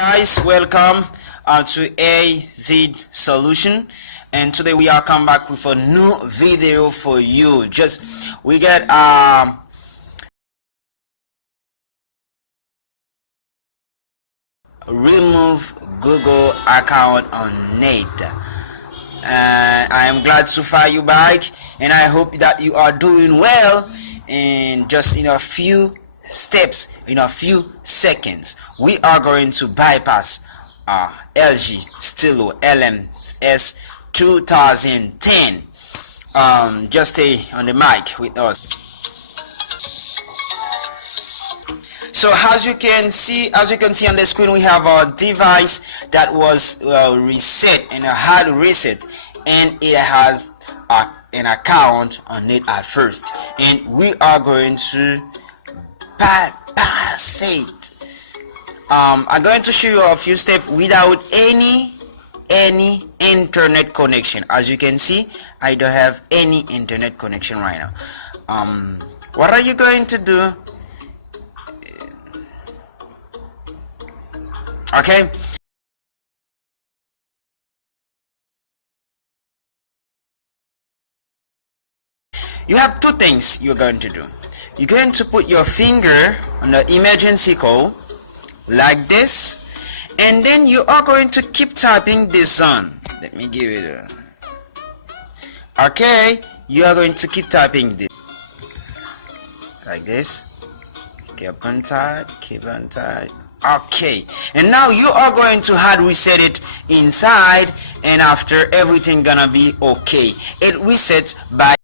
Guys, welcome to AZ Solution, and today we are come back with a new video for you. We get remove Google account on net, and I am glad to find you back, and I hope that you are doing well. And just in a few steps, in a few seconds, we are going to bypass LG Stylo LMS 2010. Just stay on the mic with us. So as you can see on the screen, we have a device that was reset, and a hard reset, and it has an account on it at first, and we are going to bypass it. I'm going to show you a few steps without any internet connection. As you can see, I don't have any internet connection right now. What are you going to do? Okay, you have two things you're going to do. You're going to put your finger on the emergency call like this, and then you are going to keep tapping this on. Let me give it a... Okay, you are going to keep tapping this like this. Keep on tight. Okay, and now you are going to hard reset it inside, and after everything gonna be okay. It resets by